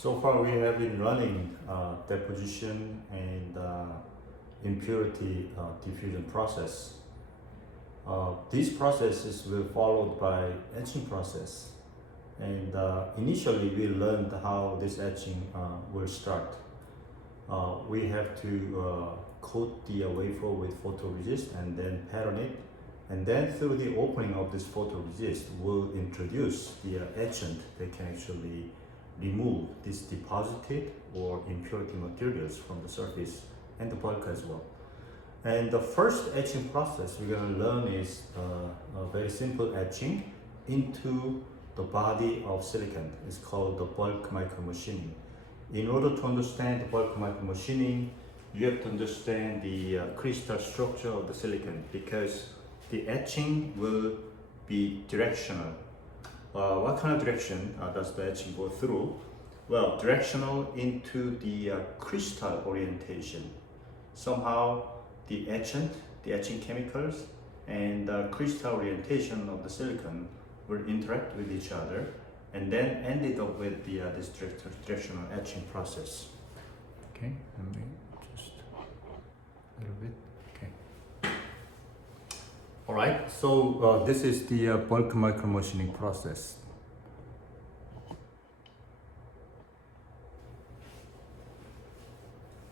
So far we have been running deposition and impurity diffusion process. These processes were followed by etching process, and initially we learned how this etching will start. We have to coat the wafer with photoresist and then pattern it, and then through the opening of this photoresist we'll introduce the etchant that can actually remove these deposited or impurity materials from the surface and the bulk as well. And the first etching process we're going to learn is a very simple etching into the body of silicon. It's called the bulk micromachining. In order to understand the bulk micromachining, you have to understand the crystal structure of the silicon, because the etching will be directional. What kind of direction does the etching go through? Well, directional into the crystal orientation. Somehow the etchant, the etching chemicals, and the crystal orientation of the silicon will interact with each other and then ended up with the this directional etching process. Okay, let me just a little bit. Okay. All right, so this is the bulk micromachining process.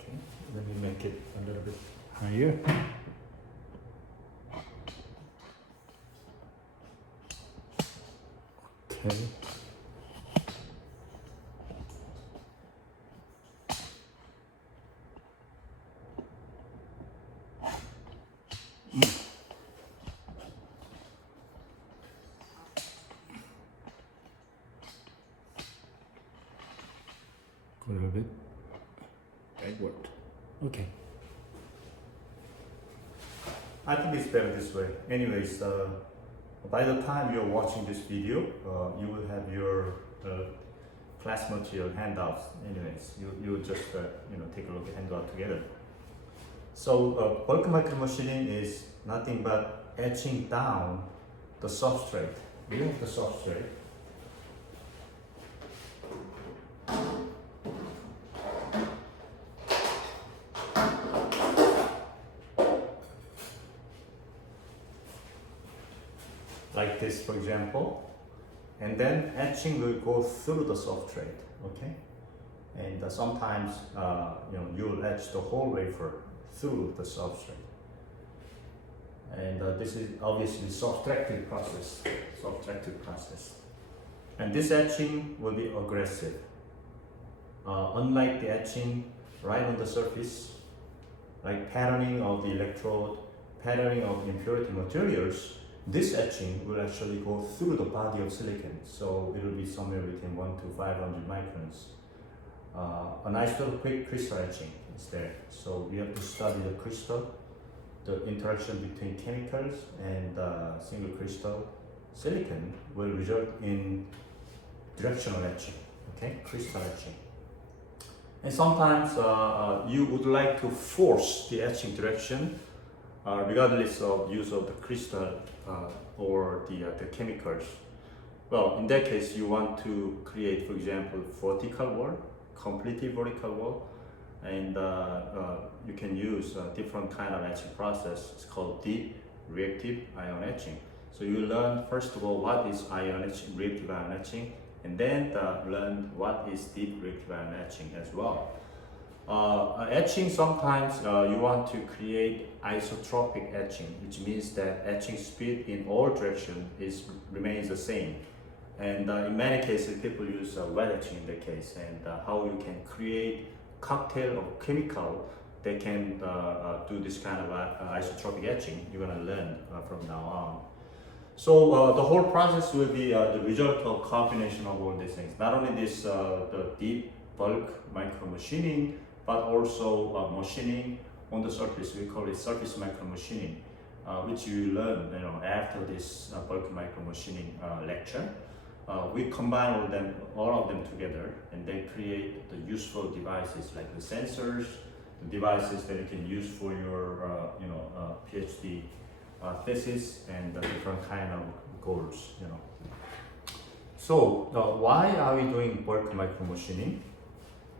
Okay, let me make it a little bit higher. Okay. A little bit backward. Okay. I think it's better this way. Anyways, by the time you're watching this video, you will have your class material handouts. Anyways, you just take a look at handout together. So bulk micromachining is nothing but etching down the substrate. Remove the substrate. Like this, for example, and then etching will go through the substrate, okay? And sometimes, you'll etch the whole wafer through the substrate. And this is obviously subtractive process, And this etching will be aggressive. Unlike the etching right on the surface, like patterning of the electrode, patterning of impurity materials, this etching will actually go through the body of silicon, so it will be somewhere between 1 to 500 microns. A nice little quick crystal etching is there. So you have to study the crystal, the interaction between chemicals and single crystal silicon will result in directional etching, okay, crystal etching. And sometimes you would like to force the etching direction regardless of use of the crystal or the chemicals. Well, in that case, you want to create, for example, vertical wall, completely vertical wall, and you can use a different kind of etching process. It's called deep reactive ion etching. So you learn first of all what is ion etching, reactive ion etching, and then learn what is deep reactive ion etching as well. Etching, sometimes you want to create isotropic etching, which means that etching speed in all directions remains the same. And in many cases, people use wet etching in that case, and how you can create cocktail of chemical that can do this kind of isotropic etching, you're going to learn from now on. So the whole process will be the result of combination of all these things. Not only this, the deep bulk micromachining, but also machining on the surface. We call it surface micromachining, which you learn after this bulk micromachining lecture. We combine all of them together, and then create the useful devices like the sensors, the devices that you can use for your PhD thesis and different kind of goals. So why are we doing bulk micromachining?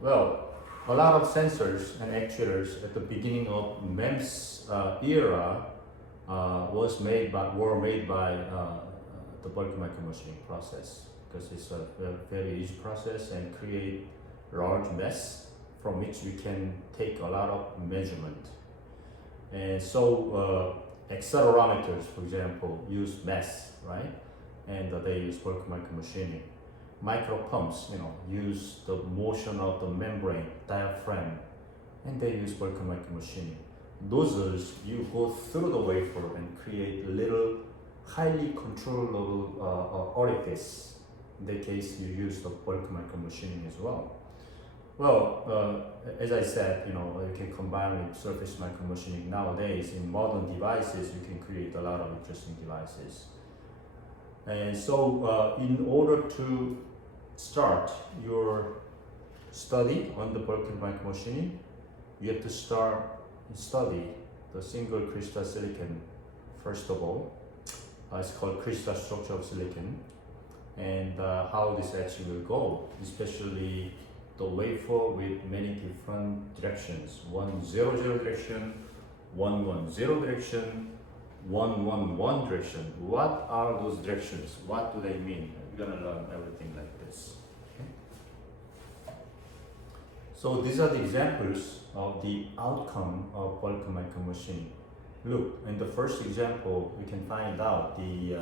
Well, a lot of sensors and actuators at the beginning of MEMS era were made by the bulk micromachining process, because it's a very easy process and create large mess from which we can take a lot of measurement. And so accelerometers, for example, use mass, right? And they use bulk micromachining. Micropumps, use the motion of the membrane, diaphragm, and they use bulk micromachining. Nozzles, you go through the wafer and create little, highly controllable orifice. In that case, you use the bulk micromachining as well. Well, as I said, you can combine with surface micromachining. Nowadays, in modern devices, you can create a lot of interesting devices. And so, in order to start your study on the bulk micromachining, you have to study the single crystal silicon first of all. It's called crystal structure of silicon, and how this actually will go, especially the wafer with many different directions: 1, 0, 0 direction, 1, 1, 0 direction, 1, 1, 1 direction. What are those directions? What do they mean? We're gonna learn everything like this. Okay? So these are the examples of the outcome of bulk micromachining. Look, in the first example, we can find out the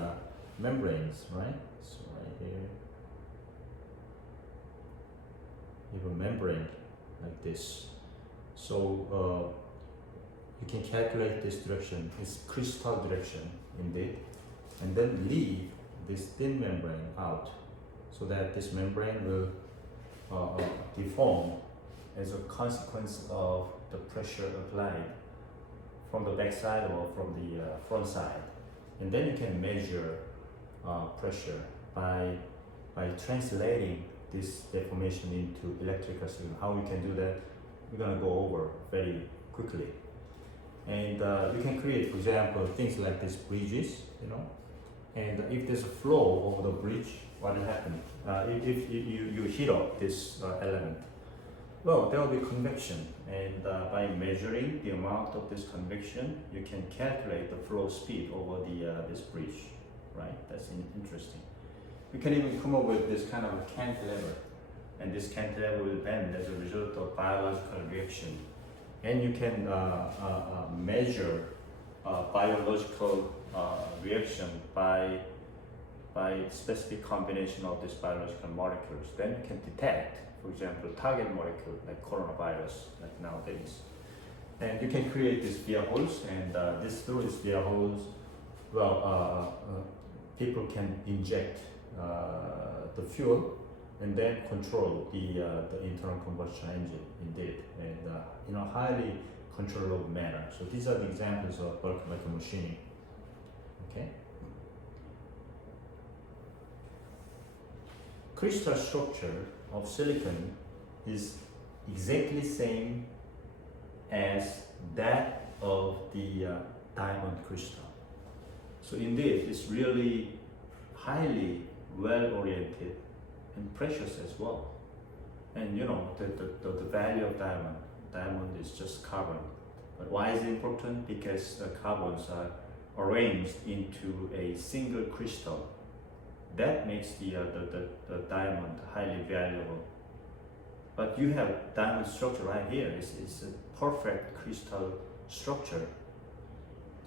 membranes, right? So right here, you have a membrane like this. So you can calculate this direction. It's crystal direction indeed, and then leave this thin membrane out, so that this membrane will deform as a consequence of the pressure applied from the back side or from the front side. And then you can measure pressure by translating this deformation into electrical signal. How we can do that, we're gonna go over very quickly. And you can create, for example, things like these bridges, and if there's a flow over the bridge, what will happen? If you heat up this element, well, there will be convection, and by measuring the amount of this convection, you can calculate the flow speed over this bridge, right? That's interesting. You can even come up with this kind of a cantilever, and this cantilever will bend as a result of biological reaction. And you can measure biological reaction by specific combination of these biological molecules. Then you can detect, for example, target molecule like coronavirus, like nowadays. And you can create these via holes, and through these via holes, people can inject the fuel and then control the internal combustion engine, indeed, and in a highly controllable manner. So these are the examples of bulk micromachining. Okay. Crystal structure of silicon is exactly same as that of the diamond crystal. So indeed, it's really highly well-oriented and precious as well. And the value of diamond is just carbon. But why is it important? Because the carbons are arranged into a single crystal. That makes the diamond highly valuable. But you have diamond structure right here. It's a perfect crystal structure.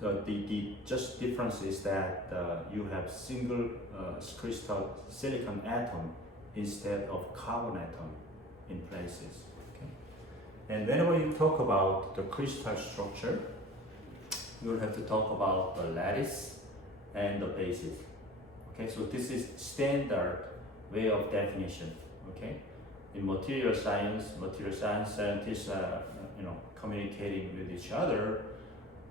So the just difference is that you have single crystal silicon atom instead of carbon atom in places. Okay? And whenever you talk about the crystal structure, you'll have to talk about the lattice and the basis. Okay, so this is standard way of definition. Okay, in material science scientists are communicating with each other,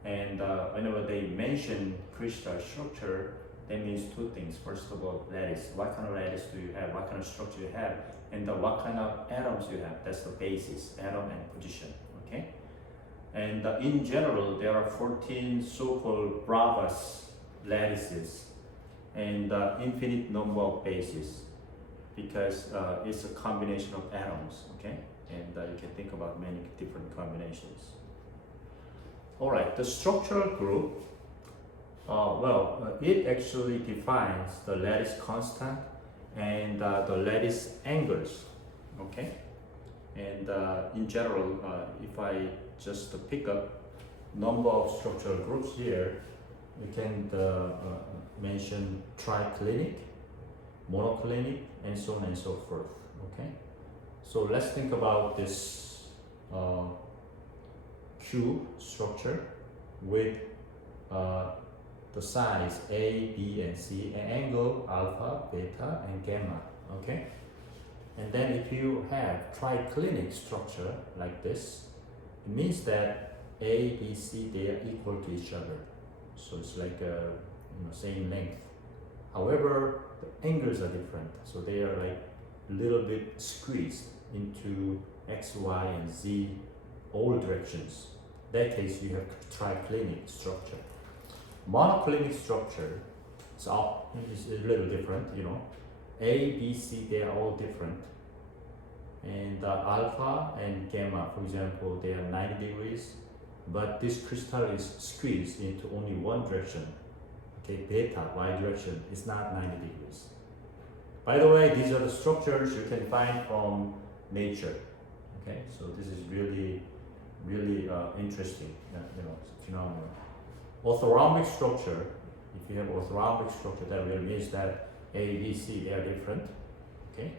and whenever they mention crystal structure, that means two things. First of all, lattice. What kind of lattice do you have? What kind of structure you have? And what kind of atoms you have? That's the basis, atom and position. Okay, and in general, there are 14 so-called bravas lattices and infinite number of bases, because it's a combination of atoms, okay? And you can think about many different combinations. All right, the structural group, it actually defines the lattice constant and the lattice angles, okay? And in general, if I just pick up number of structural groups here, we can mention triclinic, monoclinic, and so on and so forth, okay? So let's think about this cube structure with the size A, B, and C, and angle alpha, beta, and gamma, okay? And then if you have triclinic structure like this, it means that A, B, C, they are equal to each other. So it's like same length. However, the angles are different. So they are like a little bit squeezed into X, Y, and Z, all directions. In that case, you have triclinic structure. Monoclinic structure is a little different, A, B, C, they are all different. And alpha and gamma, for example, they are 90 degrees, but this crystal is squeezed into only one direction. Okay, beta, Y direction, is not 90 degrees. By the way, these are the structures you can find from nature. Okay, so this is really interesting, phenomenon. Orthorhombic structure, if you have orthorhombic structure, that really means that A, B, C, they are different. Okay,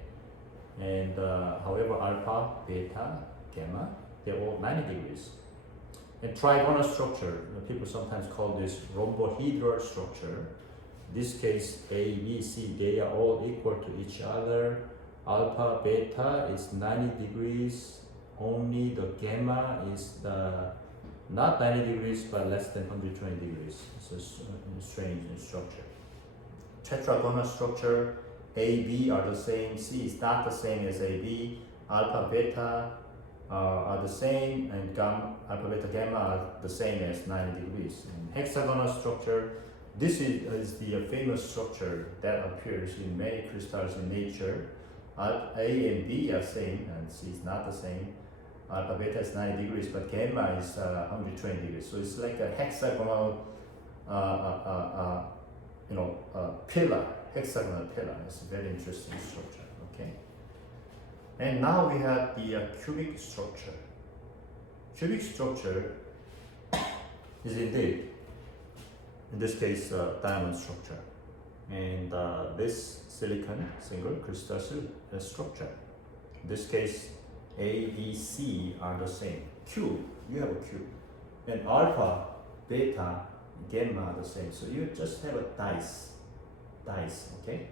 and however, alpha, beta, gamma, they're all 90 degrees. And trigonal structure, people sometimes call this rhombohedral structure. In this case, A, B, C, they are all equal to each other. Alpha, beta is 90 degrees. Only the gamma is not 90 degrees, but less than 120 degrees. It's a strange structure. Tetragonal structure, A, B are the same. C is not the same as A, B. Alpha, beta are the same, and alpha, beta, gamma are the same as 90 degrees. And hexagonal structure, this is the famous structure that appears in many crystals in nature. A and B are same, and C is not the same. Alpha, beta is 90 degrees, but gamma is 120 degrees. So it's like a hexagonal, pillar, hexagonal pillar. It's a very interesting structure. Okay. And now we have the cubic structure. Cubic structure is indeed, in this case, diamond structure. And this silicon single crystal structure. In this case, A, B, C are the same. Cube, you have a cube. And alpha, beta, gamma are the same. So you just have a dice, okay?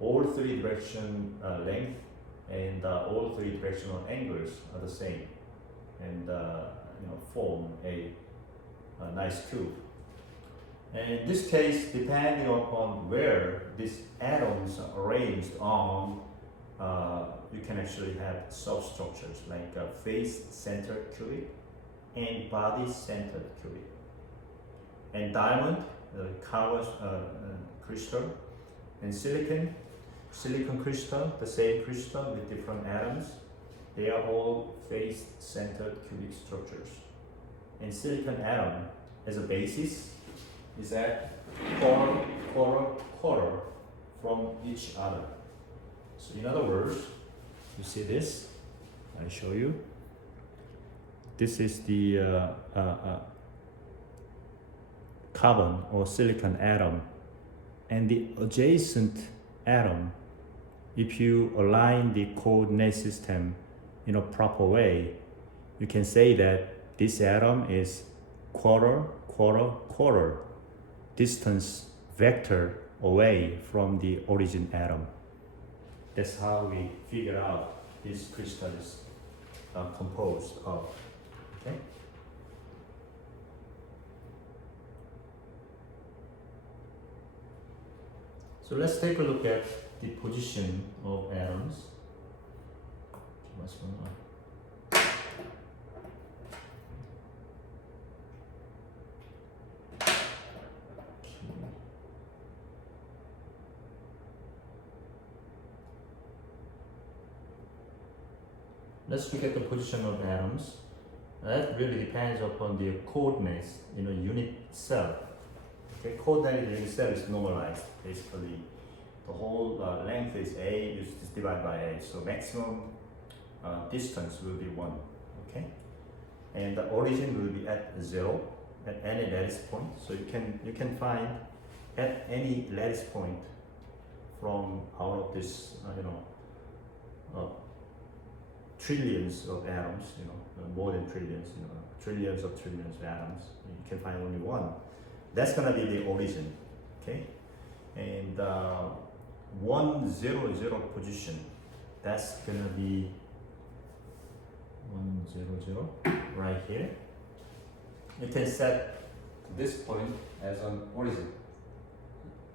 All three direction length and all three directional angles are the same, and form a nice cube. And in this case, depending upon where these atoms are arranged on, you can actually have substructures like face-centered cubic and body-centered cubic. And diamond, carbon crystal, and silicon crystal, the same crystal with different atoms, they are all face-centered cubic structures. And silicon atom as a basis is at quarter from each other. So in other words, you see this, I show you. This is the carbon or silicon atom, and the adjacent atom, if you align the coordinate system in a proper way, you can say that this atom is quarter distance vector away from the origin atom. That's how we figure out this crystal is composed of. Okay. So let's take a look at the position of atoms. What's going on? let's look at the position of atoms. That really depends upon the coordinates in a unit cell. Okay, coordinate in a unit cell is normalized. Basically, the whole length is A, you just divide by A. So maximum distance will be 1. Okay, and the origin will be at 0 at any lattice point. So you can find at any lattice point from out of this trillions of atoms, more than trillions, trillions of atoms. You can find only one. That's gonna be the origin, okay? And 1, 0, 0 position. That's gonna be 1, 0, 0 right here. You can set this point as an origin,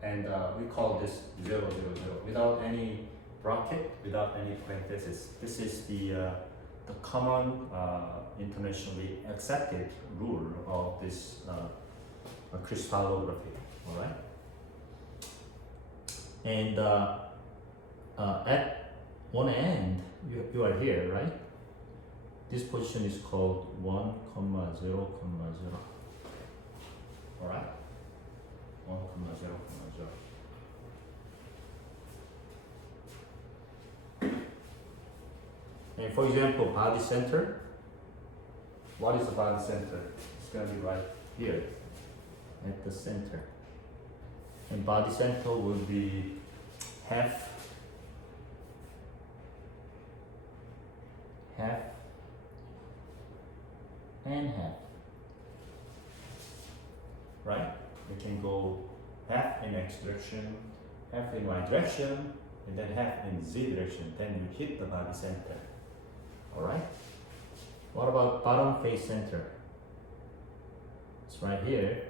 and we call this 0, 0, 0 without any bracket, without any parenthesis. This is the common internationally accepted rule of this crystallography. All right, and at one end you are here, right? This position is called 1, 0, 0. All right, 1, 0, 0. And for example, body center. What is the body center? It's going to be right here at the center. And body center will be half, and half. Right? We can go half in X direction, half in Y direction, and then half in Z direction. Then you hit the body center. Alright? What about bottom face center? It's right here.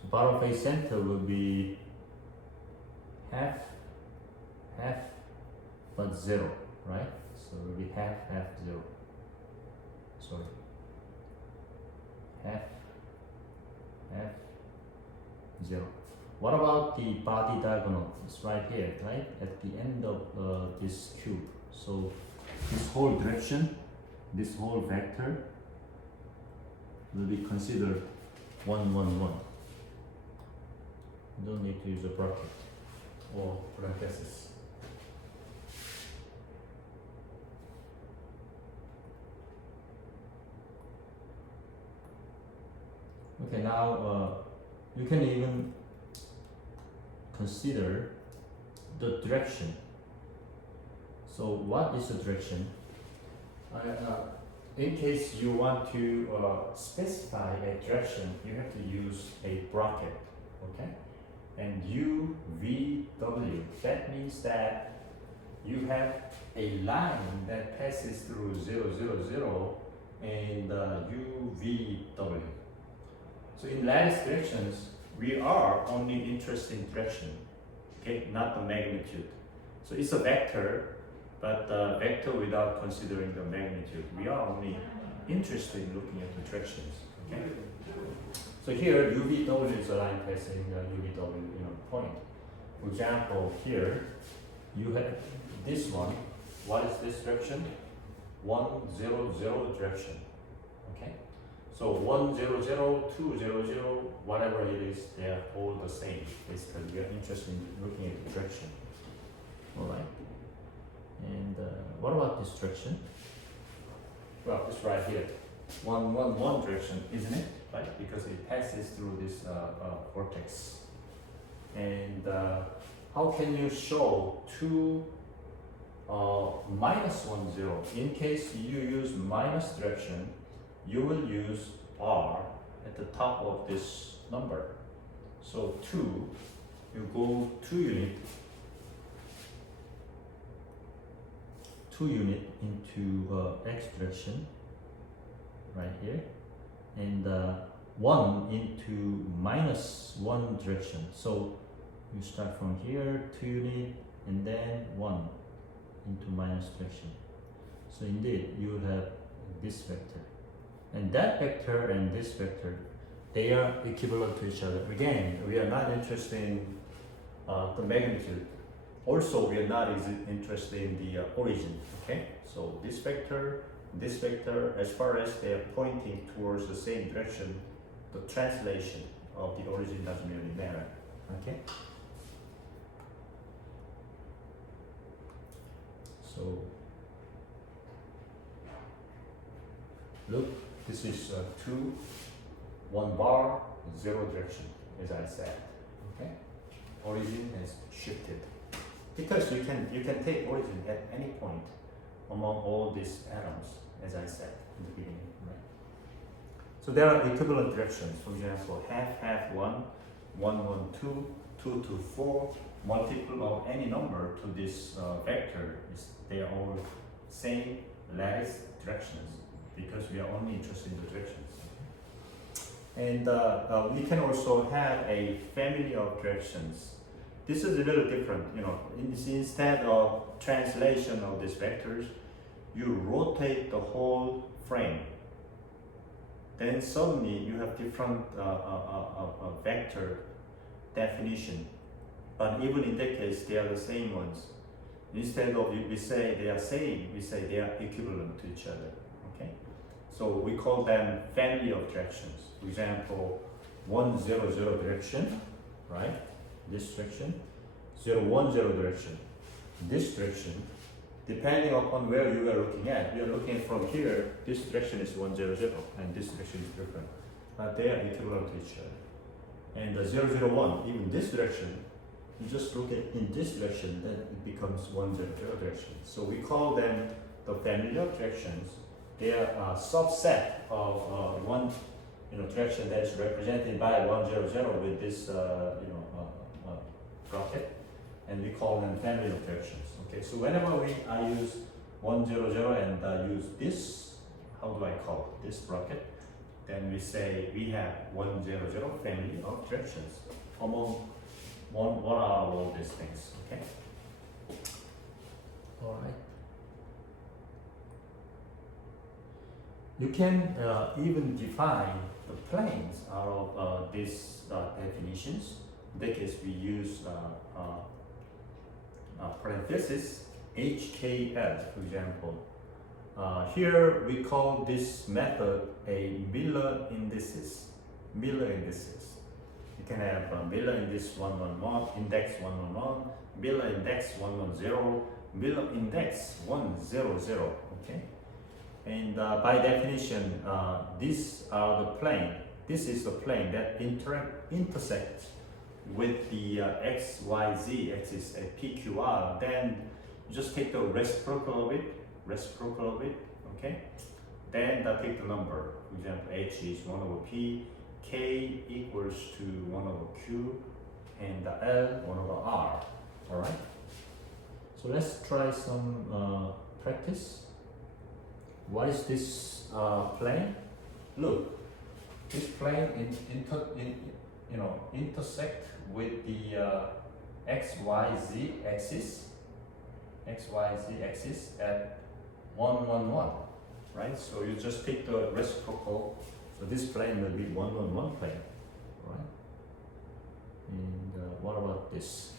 So bottom face center will be half, but 0, right? So it will be half, 0. Sorry. Half, 0. What about the body diagonal? It's right here, right? At the end of this cube. So this whole direction, this whole vector will be considered 1, 1, 1. You don't need to use a bracket or parenthesis. Okay, now you can even consider the direction. So what is the direction? In case you want to specify a direction, you have to use a bracket, okay? And U, V, W, that means that you have a line that passes through 0, 0, 0 and U, V, W. So in lattice directions, we are only interested in direction, okay, not the magnitude. So it's a vector, but vector without considering the magnitude. We are only interested in looking at the directions, okay? So here, UVW is a line passing UVW point. For example, here, you have this one. What is this direction? 1, 0, 0 direction, okay? So 1, 0, 0, 2, 0, 0, whatever it is, they are all the same. Basically, we are interested in looking at the direction. All right. And what about this direction? Well, it's right here. 1, 1, 1 direction, isn't it? Right? Because it passes through this vortex. And how can you show 2 minus 1, 0? In case you use minus direction, you will use R at the top of this number. So 2, you go 2 unit into X direction, right here, and 1 into minus 1 direction. So you start from here, 2 unit, and then 1 into minus direction. So indeed, you have this vector. And that vector and this vector, they are equivalent to each other. Again, we are not interested in the magnitude. Also, we are not interested in the origin, okay? So this vector, as far as they are pointing towards the same direction, the translation of the origin doesn't really matter, okay? So, look, this is 2, 1 bar, 0 direction, as I said, okay? Origin has shifted. Because you can take origin at any point among all these atoms, as I said in the beginning, right? So there are equivalent directions. For example, half 1, 1, 2, 2, 4, multiple of any number to this vector they are all same lattice directions because we are only interested in the directions. And we can also have a family of directions. This is a little different, you know. Instead of translation of these vectors, you rotate the whole frame. Then suddenly you have different vector definition. But even in that case, they are the same ones. Instead of we say they are same, we say they are equivalent to each other. Okay. So we call them family of directions. For example, 1, 0, 0 direction, right? This direction, 0, 1, 0 direction, this direction. Depending upon where you are looking at, you are looking from here, this direction is 1, 0, 0, and this direction is different. But they are equivalent to each other. And the 0, 0, 1, even this direction, you just look at in this direction, then it becomes 1, 0, 0 direction. So we call them the family of directions. They are a subset of one direction that is represented by 1, 0, 0 with this bracket, and we call them family of directions. Okay, so whenever I use 1, 0, 0 and use this, how do I call it? This bracket, then we say we have 1, 0, 0 family of directions among one out of all these things. Okay. All right. You can even define the planes out of these definitions. In that case, we use parenthesis HKL, for example. Here we call this method a Miller indices. Miller indices. You can have Miller index 111, index 111, Miller index 110, Miller index 100. Okay. And by definition, these are the plane. This is the plane that intersects with the XYZ axis at PQR. Then you just take the reciprocal of it, okay? Then take the number. For example, H is 1 over P, K equals to 1 over Q, and L 1 over R. All right. So let's try some practice. What is this plane? Look, this plane intersect with the XYZ axis at 1, 1, 1, right? So you just take the reciprocal. So this plane will be 1, 1, 1 plane, right? And what about this?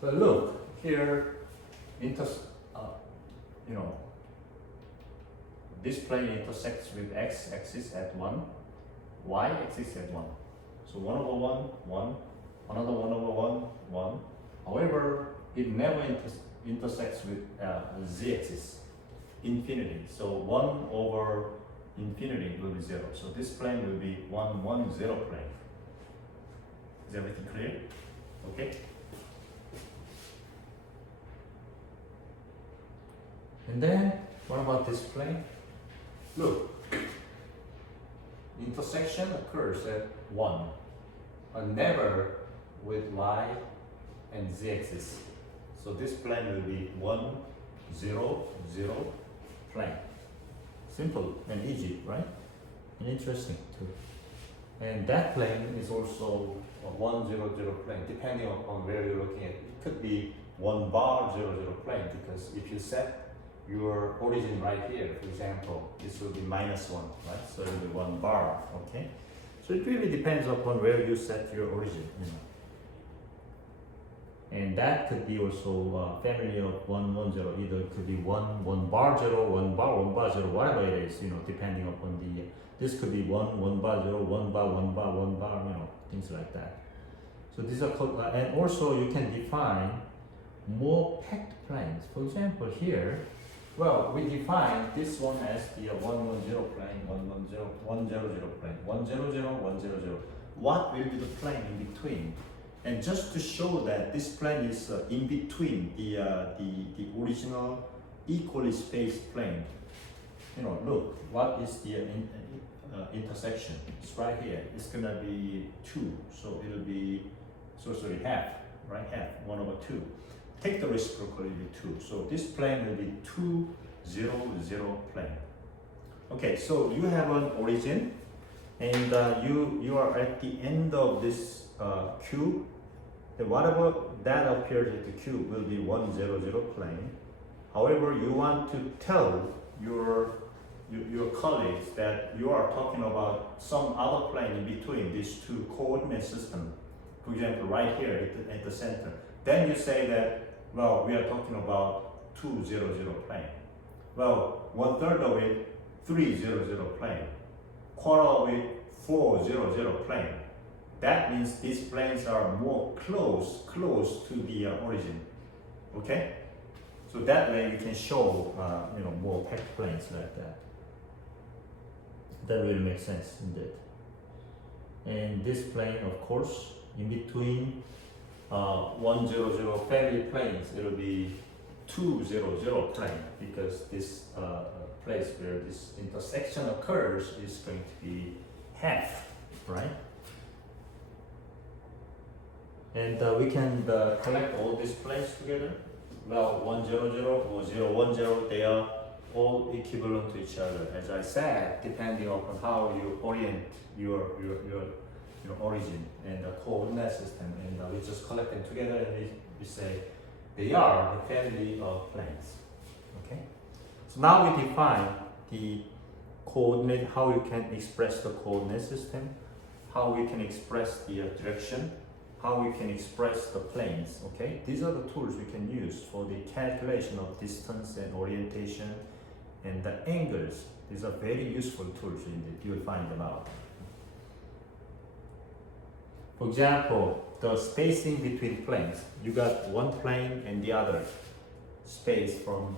Well, look here, this plane intersects with x-axis at 1, y-axis at 1. So 1 over 1, 1, another 1 over 1, 1. However, it never intersects with z-axis, infinity. So 1 over infinity will be 0. So this plane will be 1, 1, 0 plane. Is everything clear? Okay. And then, what about this plane? Look, intersection occurs at 1, but never with y and z axis. So this plane will be 1, 0, 0 plane. Simple and easy, right? And interesting too. And that plane is also a 1, 0, 0 plane, depending upon where you're looking at. It could be 1 bar 0, 0 plane, because if you set your origin right here, for example, this will be -1, right? So it will be 1 bar, okay? So it really depends upon where you set your origin. And that could be also family of 1, 1, 0. Either it could be 1 bar 0, 1 bar 0, whatever it is, depending upon the. This could be 1 bar 0, 1 bar, 1 bar, 1 bar, things like that. So these are called, and also you can define more packed planes. For example, here, well, we define this one as the 110 plane, 110, 100 plane, 100, 100. What will be the plane in between? And just to show that this plane is in between the original equally spaced plane, look, what is the intersection? It's right here. It's gonna be 2, so it'll be half, right? Half, 1/2. Take the reciprocal, it'll be 2. So this plane will be 2, 0, 0 plane. Okay, so you have an origin, and you are at the end of this cube. Then whatever that appears at the cube will be 1, 0, 0 plane. However, you want to tell your colleagues that you are talking about some other plane in between these two coordinate systems. For example, right here at the center. Then you say that, well, we are talking about 2, 0, 0 plane. Well, 1/3 of it, 3, 0, 0 plane. Quarter of it, 4, 0, 0 plane. That means these planes are more close to the origin. Okay? So that way you can show, more packed planes like that. That really makes sense indeed. And this plane, of course, in between 1, 0, 0 family planes, it'll be 2, 0, 0 plane, because this place where this intersection occurs is going to be half, right? And we can collect all these planes together. Well, 1, 0, 0 or 0, 1, 0, they are all equivalent to each other. As I said, depending upon how you orient your origin and the coordinate system, and we just collect them together, and we say they are a family of planes. Okay. So now we define the coordinate, how you can express the coordinate system, how we can express the direction, how we can express the planes. Okay, these are the tools we can use for the calculation of distance and orientation and the angles. These are very useful tools indeed. You will find them out. For example, the spacing between planes. You got one plane and the other space from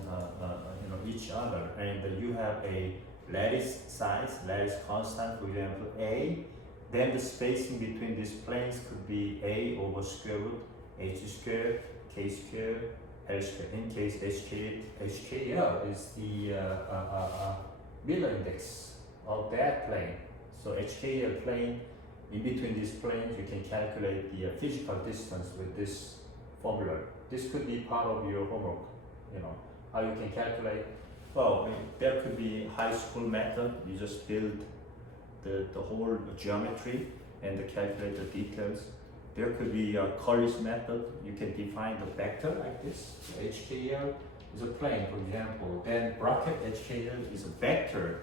each other, and you have a lattice size, lattice constant, for example, A. Then the spacing between these planes could be A over square root h squared, k squared, l squared. In case HKL is the Miller index of that plane. So HKL plane, in between these planes, you can calculate the physical distance with this formula. This could be part of your homework, how you can calculate. Well, there could be high school method. You just build the whole geometry and calculate the details. There could be a Curry's method. You can define the vector like this. So HKL is a plane, for example. Then bracket HKL is a vector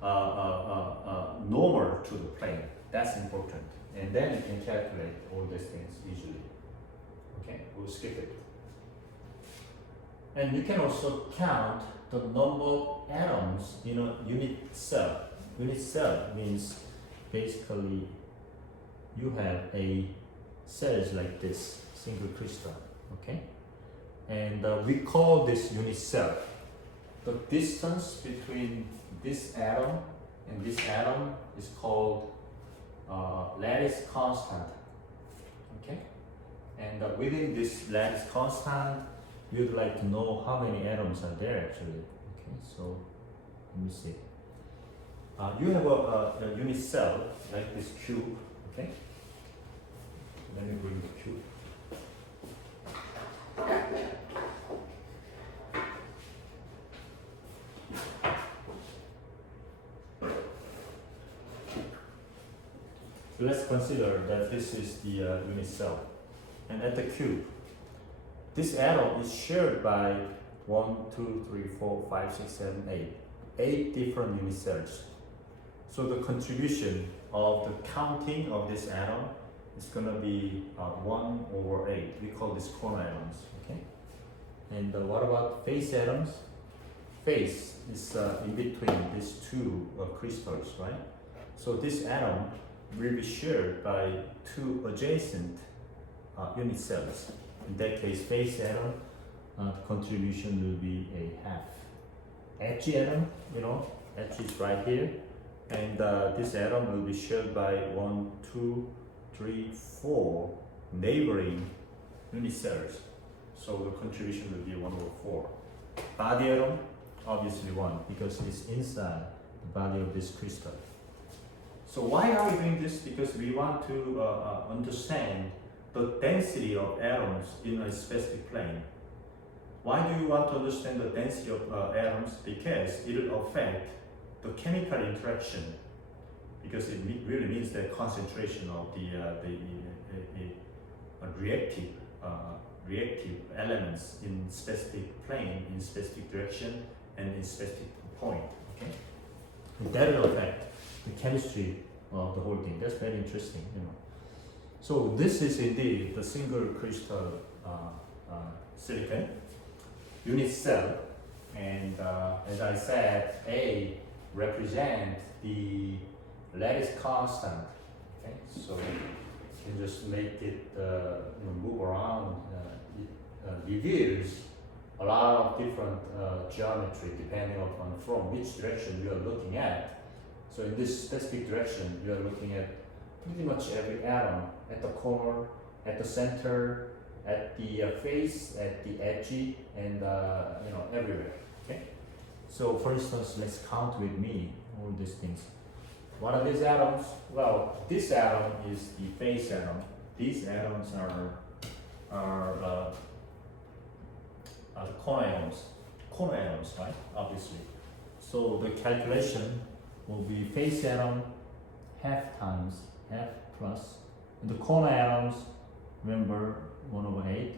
normal to the plane. That's important. And then you can calculate all these things easily. Okay, we'll skip it. And you can also count the number of atoms in a unit cell. Unit cell means basically you have a cells like this, single crystal, okay? And we call this unit cell. The distance between this atom and this atom is called lattice constant, okay? And within this lattice constant, we would like to know how many atoms are there actually. Okay, so let me see. You have a unit cell like this cube, okay? Let me bring the cube. So let's consider that this is the unit cell. And at the cube, this atom is shared by 1, 2, 3, 4, 5, 6, 7, 8. 8 different unit cells. So the contribution of the counting of this atom it's gonna be 1/8. We call this corner atoms, okay? And what about face atoms? Face is in between these two crystals, right? So this atom will be shared by two adjacent unit cells. In that case, face atom contribution will be a half. Edge atom, edge is right here, and this atom will be shared by 1, 2, 3, 4 neighboring unit cells. So the contribution will be 1/4. Body atom, obviously 1, because it's inside the body of this crystal. So why are we doing this? Because we want to understand the density of atoms in a specific plane. Why do you want to understand the density of atoms? Because it will affect the chemical interaction, because it really means the concentration of the reactive elements in specific plane, in specific direction, and in specific point. Okay, that will affect the chemistry of the whole thing. That's very interesting. So this is indeed the single crystal silicon unit cell, and as I said, A represents the lattice constant. Okay, so you can just make it move around. It reveals a lot of different geometry depending upon from which direction you are looking at. So in this specific direction, you are looking at pretty much every atom at the corner, at the center, at the face, at the edge, and everywhere. Okay. So for instance, let's count with me all these things. What are these atoms? Well, this atom is the face atom. These atoms are the corner atoms, right? Obviously. So the calculation will be face atom half times half plus, and the corner atoms, remember, 1/8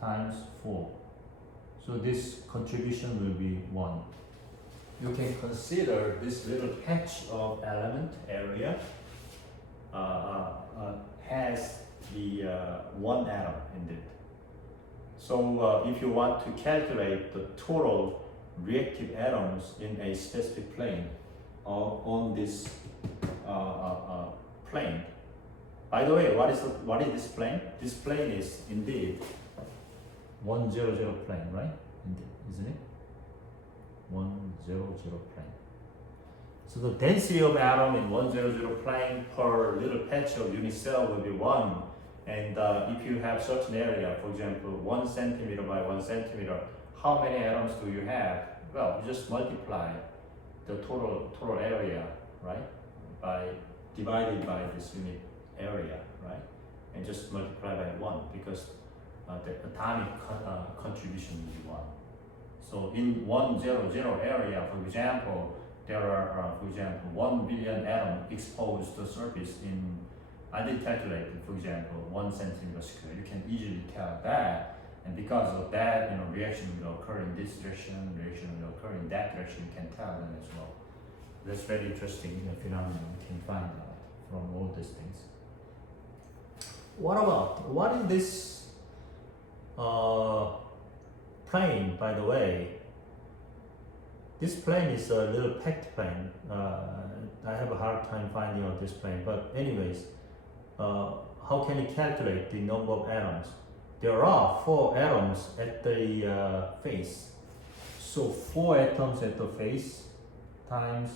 times 4. So this contribution will be 1. You can consider this little patch of element area has the 1 atom in it. So if you want to calculate the total reactive atoms in a specific plane on this plane. By the way, what is this plane? This plane is indeed 100 plane, right? Indeed, isn't it? 100 plane. So the density of atom in 100 plane per little patch of unit cell will be 1. And if you have such an area, for example, 1 centimeter by 1 centimeter, how many atoms do you have? Well, you just multiply the total area, right? Divided by this unit area, right? And just multiply by 1, because the atomic contribution will be 1. So in 100 area, for example, there are, 1 billion atoms exposed to the surface in, I did calculate it, for example, 1 centimeter square. You can easily tell that, and because of that, reaction will occur in this direction, reaction will occur in that direction. You can tell them as well. That's very interesting phenomenon you can find out from all these things. What is this plane, by the way? This plane is a little packed plane. I have a hard time finding out this plane, but anyways, how can you calculate the number of atoms? There are 4 atoms at the face. So 4 atoms at the face times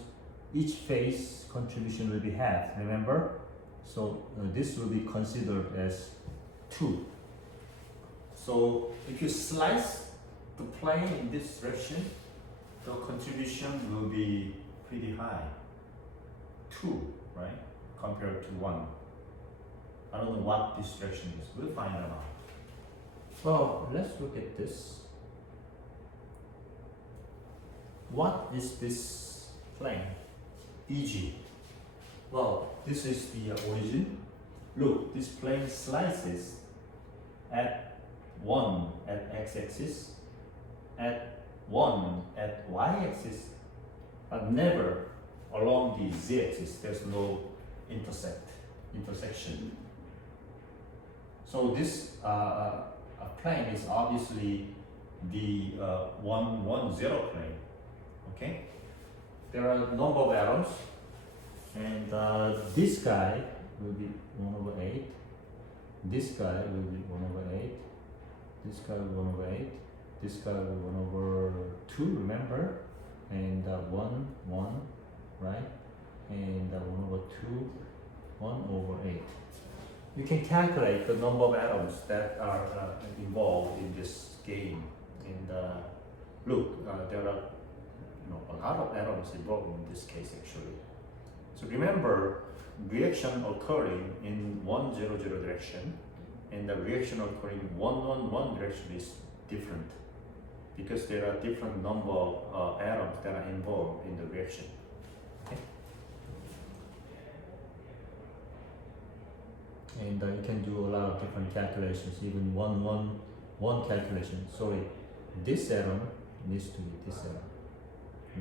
each face contribution will be half, remember? So this will be considered as 2. So if you slice the plane in this direction, the contribution will be pretty high. 2, right? Compared to 1. I don't know what this direction is. We'll find out. Well, let's look at this. What is this plane? EG. Well, this is the origin. Look, this plane slices at 1 at x-axis, at 1 at y-axis, but never along the z-axis. There's no intersection. So this plane is obviously the 1, 1, 0 plane. Okay. There are a number of atoms, and this guy will be 1/8. This guy will be 1/8. This guy will be 1/8. This guy will be 1/2. Remember, and 1, 1, right? And 1/2, 1/8. You can calculate the number of atoms that are involved in this game. And look, there are a lot of atoms involved in this case actually. So remember, reaction occurring in 1, 0, 0 direction and the reaction occurring in 1, 1, 1 direction is different because there are different number of atoms that are involved in the reaction. Okay? And you can do a lot of different calculations, even 1, 1, 1 calculation. Sorry, this atom needs to be this atom,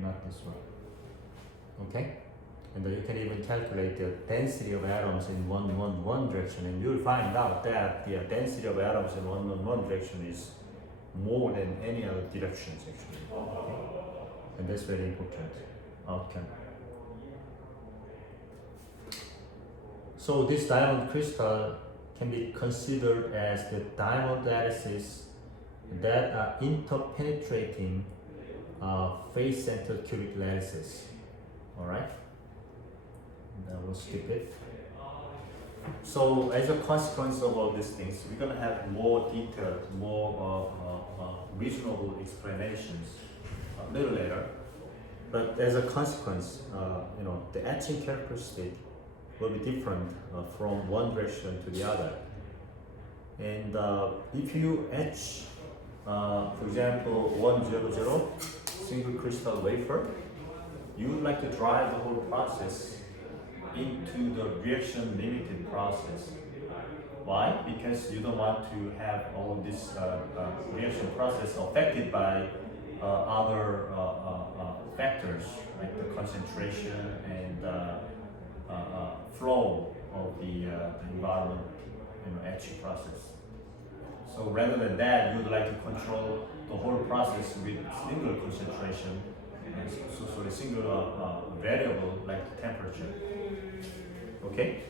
not this one. Okay? And you can even calculate the density of atoms in 1, 1, 1 direction, and you'll find out that the density of atoms in 1, 1, 1 direction is more than any other directions actually. Okay? And that's very important outcome. So this diamond crystal can be considered as the diamond lattices that are interpenetrating face-centered cubic lattices. All right. And we'll skip it. So as a consequence of all these things, we're going to have more detailed, more reasonable explanations a little later. But as a consequence, the etching characteristic will be different from one direction to the other. And if you etch, for example, 100 single crystal wafer, you would like to drive the whole process into the reaction limited process. Why? Because you don't want to have all this reaction process affected by other factors like the concentration and flow of the environment etching process. So rather than that, you would like to control the whole process with single concentration, so a single variable like the temperature. Okay,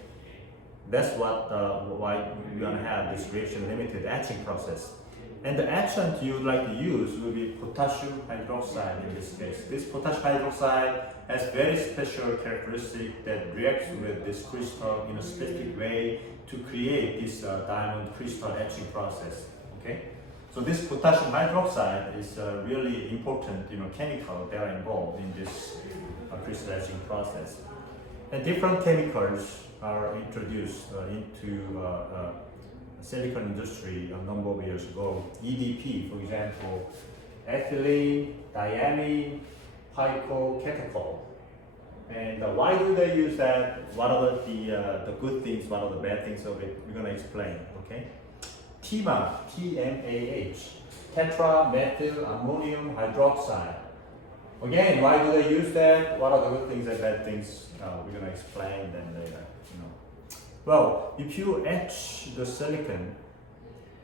that's why you're gonna have this reaction limited etching process. And the etchant you would like to use will be potassium hydroxide in this case. This potassium hydroxide has very special characteristic that reacts with this crystal in a specific way to create this diamond crystal etching process. Okay, so this potassium hydroxide is a really important chemical that are involved in this crystal etching process. And different chemicals are introduced into silicon industry a number of years ago. EDP, for example, ethylene, diamine, picocatechol. And why do they use that? What are the good things? What are the bad things of it? We're gonna explain. Okay. TMAH, TMAH, tetramethyl ammonium hydroxide. Again, why do they use that? What are the good things and bad things? We're gonna explain them later. Well, if you etch the silicon,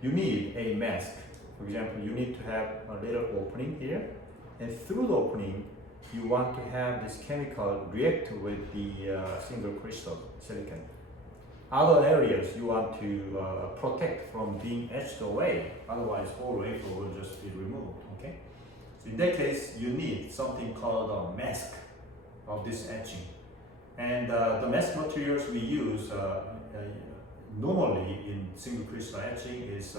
you need a mask. For example, you need to have a little opening here, and through the opening, you want to have this chemical react with the single crystal silicon. Other areas you want to protect from being etched away, otherwise whole wafer will just be removed. Okay. So in that case, you need something called a mask of this etching. And the mask materials we use normally in single crystal etching is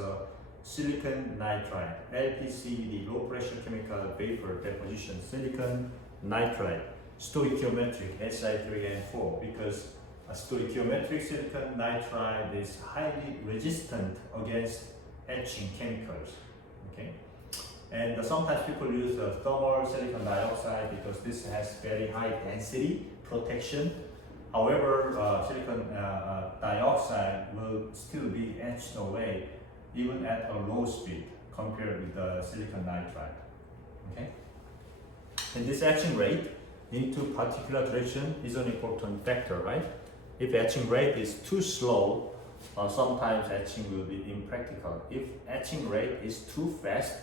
silicon nitride, LPCVD, low pressure chemical vapor deposition silicon nitride, stoichiometric Si3N4, because a stoichiometric silicon nitride is highly resistant against etching chemicals. Okay. And sometimes people use thermal silicon dioxide because this has very high density protection. However, silicon dioxide will still be etched away even at a low speed compared with the silicon nitride. Okay? And this etching rate into particular direction is an important factor, right? If etching rate is too slow, sometimes etching will be impractical. If etching rate is too fast,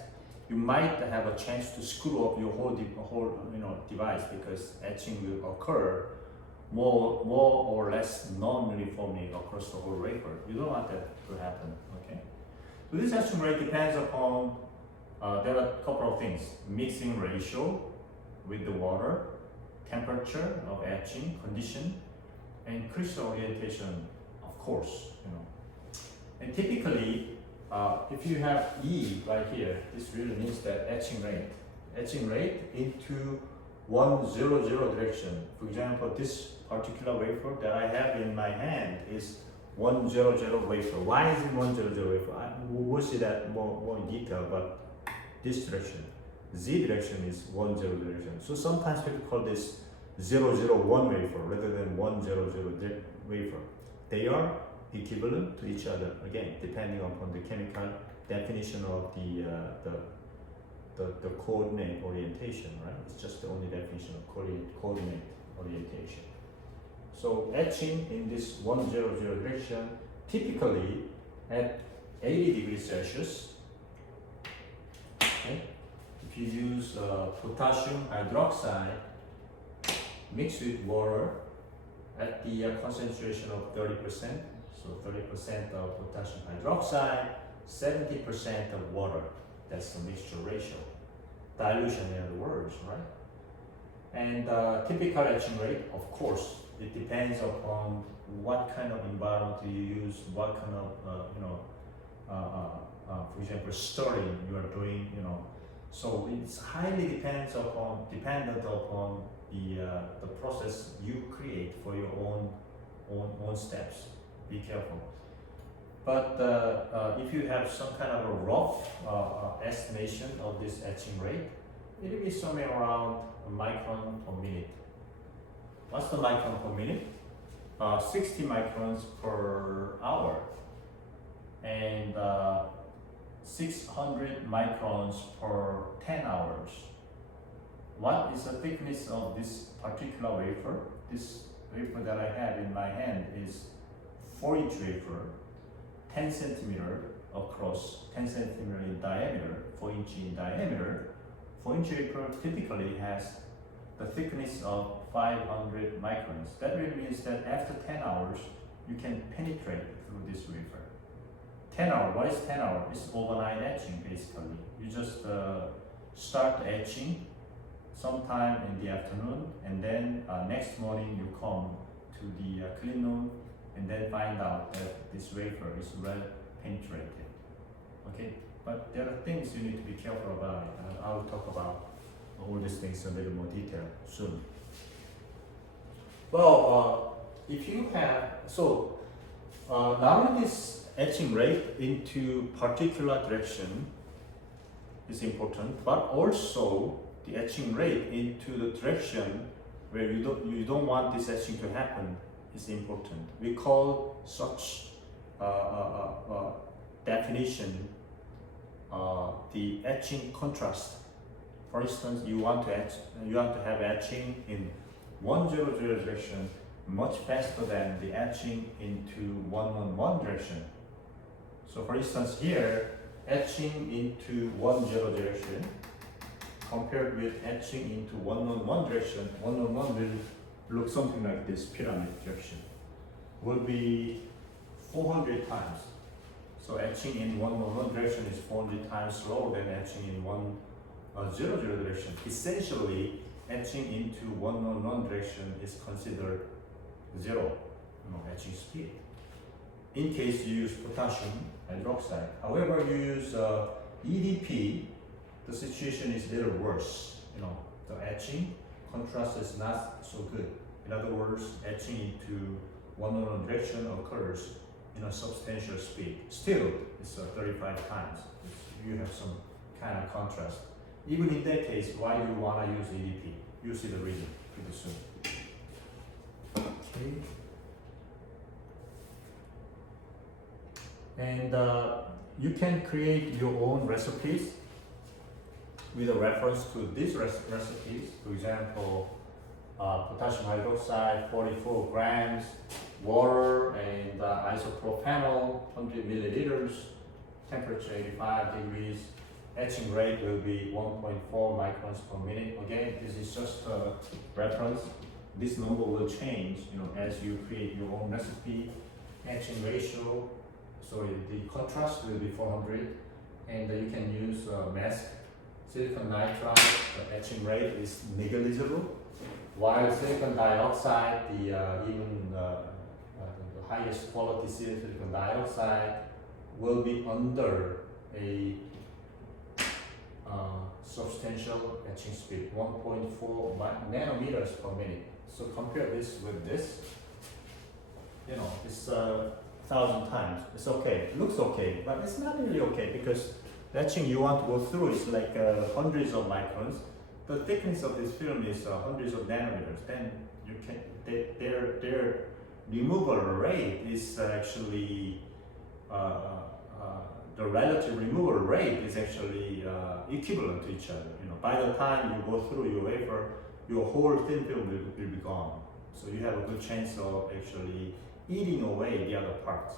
you might have a chance to screw up your whole device, because etching will occur more or less non-uniformly across the whole wafer. You don't want that to happen. Okay. So this etching rate depends upon there are a couple of things: mixing ratio with the water, temperature of etching condition, and crystal orientation, of course. And typically, if you have E right here, this really means that etching rate into 100 direction. For example, this particular wafer that I have in my hand is 100 wafer. Why is it 100 wafer? We'll see that more in detail, but this direction, Z direction, is 10 direction. So sometimes people call this 001 wafer rather than 100 wafer. They are equivalent to each other, again, depending upon the chemical definition of the coordinate orientation, right? It's just the only definition of coordinate orientation. So etching in this 100 direction, typically at 80 degrees Celsius. Okay? If you use potassium hydroxide mixed with water at the concentration of 30%, so 30% of potassium hydroxide, 70% of water. That's the mixture ratio. Dilution, in other words, right? And typical etching rate, of course, it depends upon what kind of environment you use, what kind of, for example, stirring you are doing, So it's highly dependent upon the process you create for your own steps. Be careful. But if you have some kind of a rough estimation of this etching rate, it will be somewhere around a micron per minute. What's the micron per minute? 60 microns per hour, and 600 microns per 10 hours. What is the thickness of this particular wafer? This wafer that I have in my hand is 4-inch wafer, 10 centimeter across, 10 centimeter in diameter, 4-inch in diameter. 4-inch wafer typically has the thickness of 500 microns. That really means that after 10 hours, you can penetrate through this wafer. 10 hours, what is 10 hours? It's overnight etching basically. You just start etching sometime in the afternoon, and then next morning you come to the clean room and then find out that this wafer is well penetrated. Okay, but there are things you need to be careful about it. I'll talk about all these things in a little more detail soon. Well, if you have, not only this etching rate into particular direction is important, but also the etching rate into the direction where you don't want this etching to happen is important. We call such definition the etching contrast. For instance, you want to have etching in 100 direction much faster than the etching into 111 direction. So for instance, here, etching into 10 direction compared with etching into 111 direction, 111 will look something like this pyramid direction. Will be 400 times. So etching in 111 direction is 400 times slower than etching in 100 direction. Essentially, etching into 111 direction is considered zero, etching speed. In case you use potassium hydroxide. However, you use EDP, the situation is a little worse. The etching contrast is not so good. In other words, etching into 111 direction occurs in a substantial speed. Still, it's 35 times. You have some kind of contrast. Even in that case, why do you want to use EDP? You'll see the reason pretty soon. Okay. And you can create your own recipes with a reference to these recipes. For example, potassium hydroxide 44 grams water and isopropanol 100 milliliters, temperature 85 degrees. Etching rate will be 1.4 microns per minute. Again, this is just a reference. This number will change, as you create your own recipe. Etching ratio, so the contrast will be 400, and you can use mask. Silicon nitride, the etching rate is negligible, while silicon dioxide, the highest quality silicon dioxide will be under a substantial etching speed, 1.4 nanometers per minute. So compare this with this. It's 1,000 times. It's okay. It looks okay, but it's not really okay because the etching you want to go through is like hundreds of microns. The thickness of this film is hundreds of nanometers. Then you can their removal rate is actually the relative removal rate is actually equivalent to each other. By the time you go through your wafer, your whole thin film will be gone. So you have a good chance of actually eating away the other parts.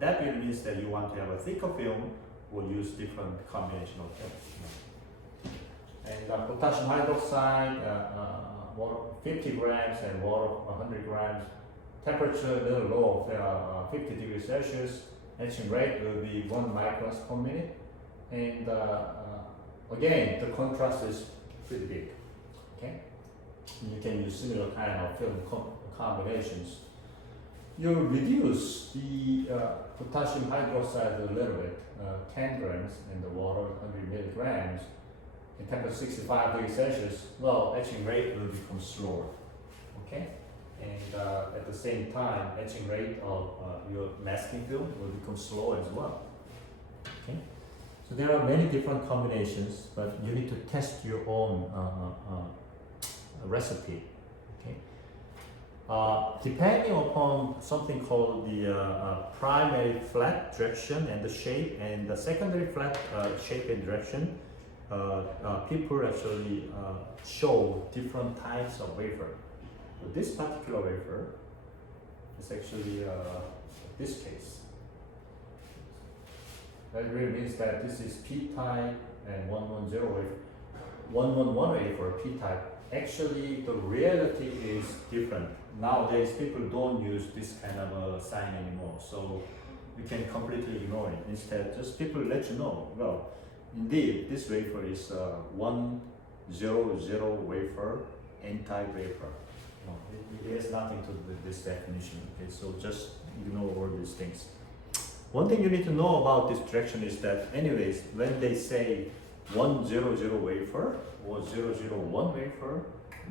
That really means that you want to have a thicker film or use different combination of films. And potassium hydroxide, water 50 grams and water 100 grams. Temperature a little low, 50 degrees Celsius. Etching rate will be 1 microns per minute. And again, the contrast is pretty big. Okay, you can use similar kind of film combinations. You reduce the potassium hydroxide a little bit, 10 grams, and the water 100 milligrams. In temperature 65 degrees Celsius, well, etching rate will become slower. Okay, and at the same time, etching rate of your masking film will become slow as well. Okay, so there are many different combinations, but you need to test your own recipe. Okay, depending upon something called the primary flat direction and the shape, and the secondary flat shape and direction, people actually show different types of wafer. So this particular wafer is actually this case. That really means that this is P-type and 110 wafer. 111 wafer P-type. Actually, the reality is different. Nowadays, people don't use this kind of a sign anymore, so you can completely ignore it. Instead, just people let you know, well, indeed, this wafer is 100 wafer, N-type wafer. No, it has nothing to do with this definition. Okay, so just ignore all these things. One thing you need to know about this direction is that, anyways, when they say 100 wafer or 001 wafer,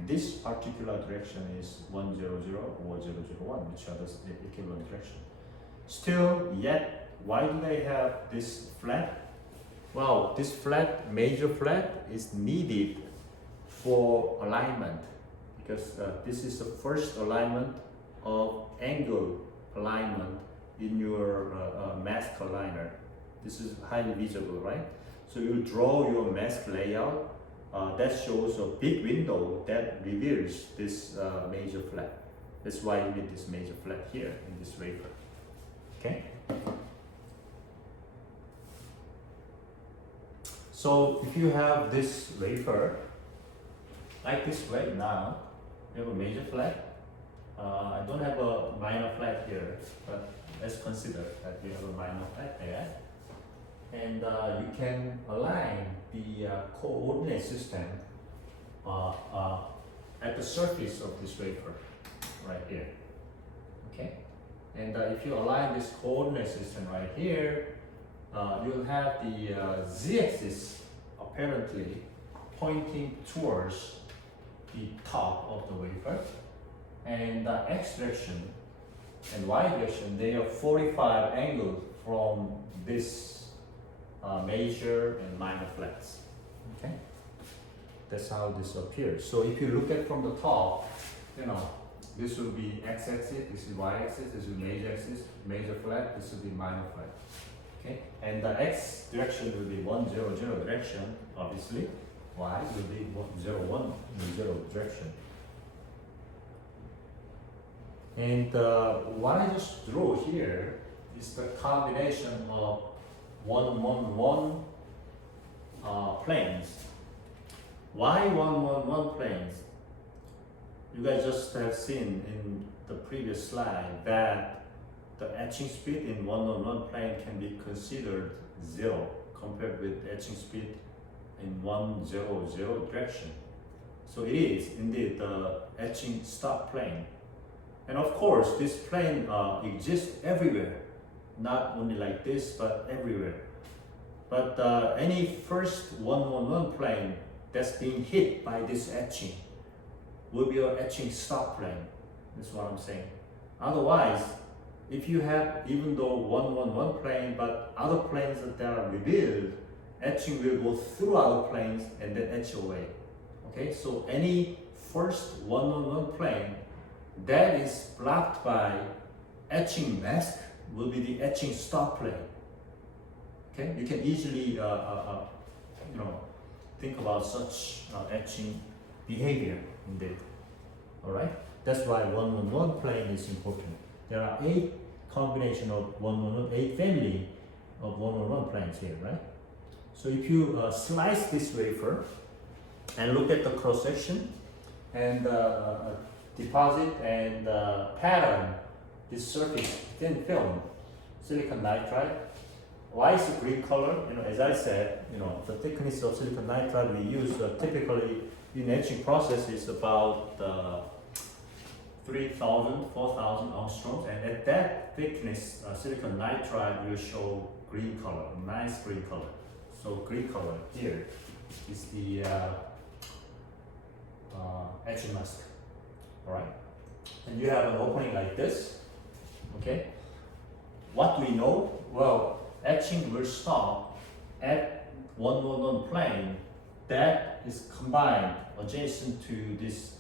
this particular direction is 100 or 001, which are the equivalent direction. Still, yet, why do they have this flat? Well, this flat, major flat, is needed for alignment, because this is the first alignment of angle alignment in your mask aligner. This is highly visible, right? So you draw your mask layout, that shows a big window that reveals this major flat. That's why you need this major flat here in this wafer. Okay? So if you have this wafer, like this way now, you have a major flat. I don't have a minor flat here, but let's consider that you have a minor flat there. And you can align the coordinate system at the surface of this wafer, right here. Okay? And if you align this coordinate system right here, you'll have the z-axis apparently pointing towards the top of the wafer, and the x direction and y direction, they are 45 angles from this major and minor flats. Okay, that's how this appears. So if you look at from the top, this will be x-axis, this is y-axis, this is major flat, this will be minor flat. Okay, and the x direction will be 100 direction, obviously. Y will be 101 direction. And what I just drew here is the combination of 111 planes. Why 111 planes? You guys just have seen in the previous slide that the etching speed in 111 plane can be considered 0 compared with etching speed in 100 direction. So it is indeed the etching stop plane. And of course, this plane exists everywhere, not only like this, but everywhere. But any first 111 plane that's being hit by this etching will be an etching stop plane. That's what I'm saying. Otherwise, if you have, even though 111 plane, but other planes that are revealed, etching will go through other planes and then etch away. Okay, so any first 111 plane that is blocked by etching mask will be the etching stop plane. Okay, you can easily think about such etching behavior indeed. All right, that's why 111 plane is important. There are 8 combination of 111, 8 family of 111 planes here, right? So if you slice this wafer and look at the cross section and deposit and pattern this surface thin film, silicon nitride. Why is it green color? As I said, the thickness of silicon nitride we use typically in etching process is about 3,000, 4,000 angstroms, and at that thickness, silicon nitride will show green color, nice green color. So green color here is the etching mask. All right, and you have an opening like this. Okay, what do we know? Well, etching will stop at 111 plane that is combined adjacent to this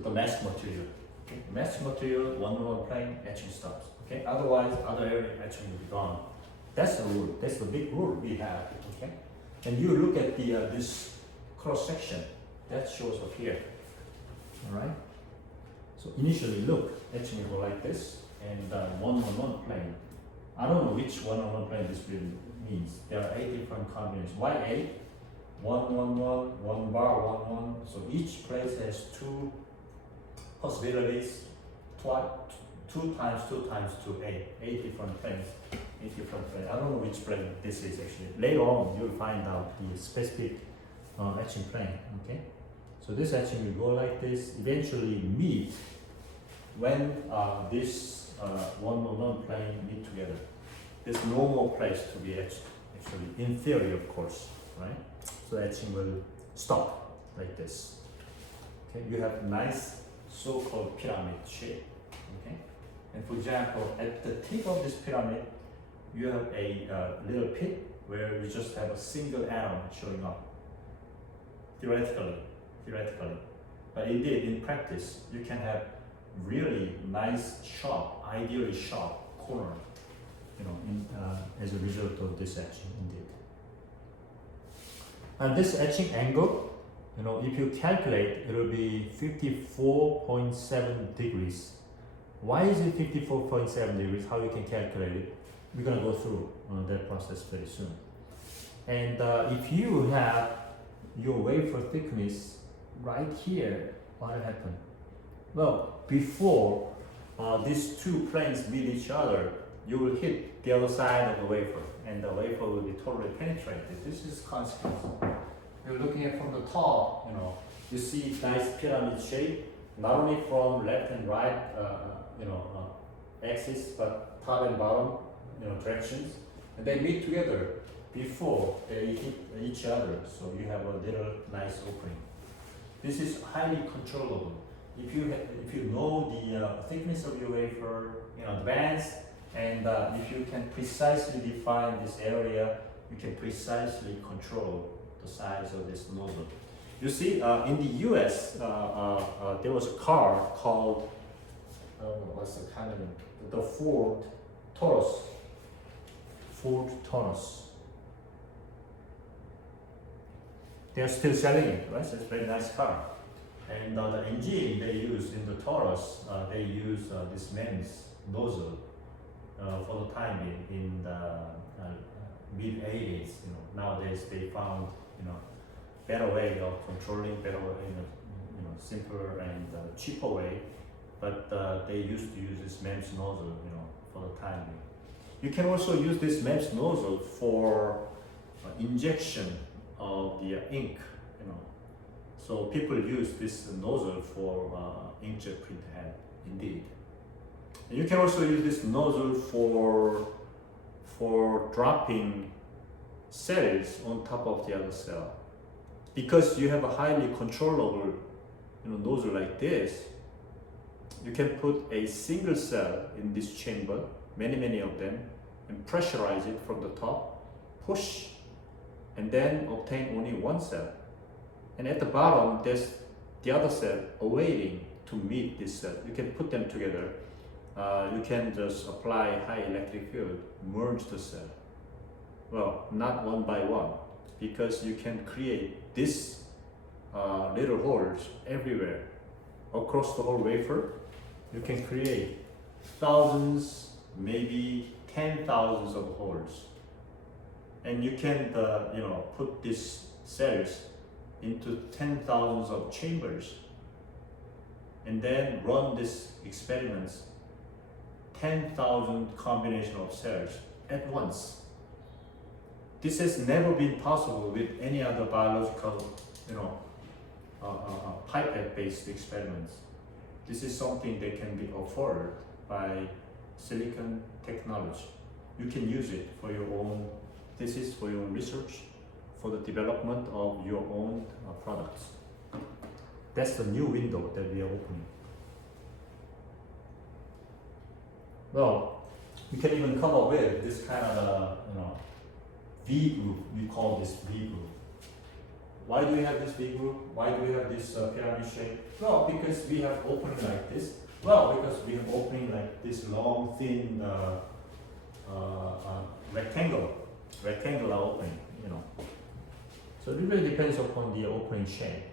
the mask material. Okay? Mask material 111 plane etching stops. Okay, otherwise other area etching will be gone. That's the rule. That's the big rule we have. Okay, and you look at the this cross section that shows up here. All right. So initially, look, etching will go like this, and 111 plane. I don't know which 111 plane this really means. There are 8 different combinations. Why 8? 111, 1 bar, 1 1. So each place has 2 possibilities. 2 times 2 times 2, 8. 8 different planes. 8 different planes. I don't know which plane this is actually. Later on, you'll find out the specific etching plane. Okay. So this etching will go like this. Eventually meet when this 111 plane meet together. There's no more place to be etched. Actually, in theory, of course, right? So etching will stop like this. Okay, you have nice so-called pyramid shape. Okay, and for example, at the tip of this pyramid, you have a little pit where you just have a single atom showing up. Theoretically, but indeed in practice, you can have really nice, sharp, ideally sharp corner, as a result of this etching indeed. And this etching angle, if you calculate, it will be 54.7 degrees. Why is it 54.7 degrees? How you can calculate it? We're gonna go through that process very soon. And if you have your wafer thickness right here, what will happen? Well, before these 2 planes meet each other, you will hit the other side of the wafer, and the wafer will be totally penetrated. This is consequence. You're looking at from the top, you see nice pyramid shape, not only from left and right, axis, but top and bottom, directions, and they meet together before they hit each other. So you have a little nice opening. This is highly controllable. If you know the thickness of your wafer in advance, and if you can precisely define this area, you can precisely control the size of this nozzle. You see, in the US, there was a car called, I don't know what's the kind of name, the Ford Taurus. They're still selling it, right? So it's a very nice car. And the engine they use in the Taurus, they use this MEMS nozzle for the time in the mid 80s. You know, nowadays they found better way of controlling, better way, simpler and cheaper way. But they used to use this MEMS nozzle, for the time being. You can also use this MEMS nozzle for injection of the ink. So people use this nozzle for inkjet print head, indeed. And you can also use this nozzle for dropping cells on top of the other cell. Because you have a highly controllable nozzle like this, you can put a single cell in this chamber, many of them, and pressurize it from the top, push, and then obtain only one cell. And at the bottom, there's the other cell awaiting to meet this cell. You can put them together. You can just apply high electric field, merge the cell. Well, not one by one, because you can create this little holes everywhere across the whole wafer. You can create thousands, maybe 10,000s of holes, and you can put these cells into 10,000s of chambers, and then run these experiments, 10,000 combination of cells at once. This has never been possible with any other biological, pipette-based experiments. This is something that can be afforded by silicon technology. You can use it for your own thesis, for your own research, for the development of your own products. That's the new window that we are opening. Well, we can even come up with this kind of V group. We call this V group. Why do we have this V group? Why do we have this pyramid shape? Well, because we have opening like this. Well, because we have opening like this long, thin rectangular opening. So it really depends upon the opening shape.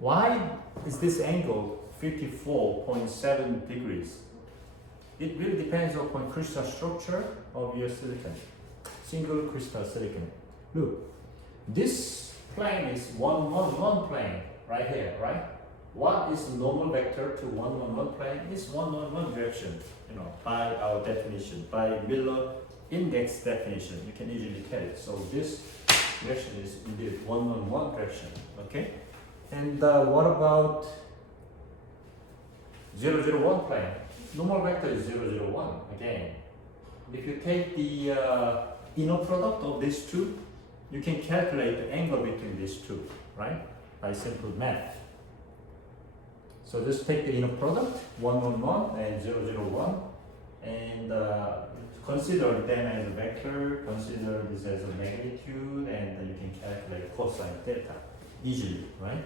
Why is this angle 54.7 degrees? It really depends upon crystal structure of your silicon. Single crystal silicon. Look, this plane is 111 plane right here, right? What is the normal vector to 111 plane? It's 111 direction, by our definition, by Miller index definition. You can easily tell it. So this direction is indeed 111 direction, okay? And what about 001 plane? Normal vector is 001 again. If you take the inner product of these two, you can calculate the angle between these two, right? By simple math. So just take the inner product, 111 and 001, and consider them as a vector, consider this as a magnitude, and you can calculate cosine theta easily, right?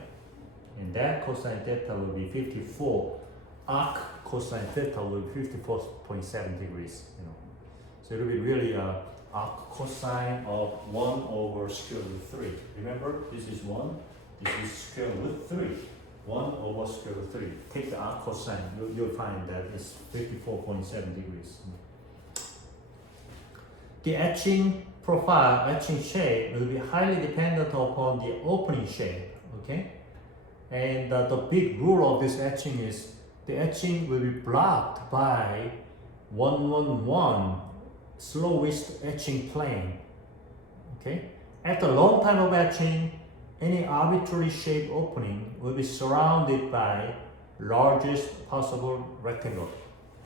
And that cosine theta will be 54. Arc cosine theta will be 54.7 degrees, So it will be really arc cosine of 1 over square root 3. Remember, this is 1, this is square root 3. 1 over square root 3. Take the arc cosine, you'll find that it's 54.7 degrees. The etching profile, etching shape will be highly dependent upon the opening shape, okay? And the big rule of this etching is the etching will be blocked by 111 slowest etching plane, okay? After a long time of etching, any arbitrary shape opening will be surrounded by largest possible rectangle.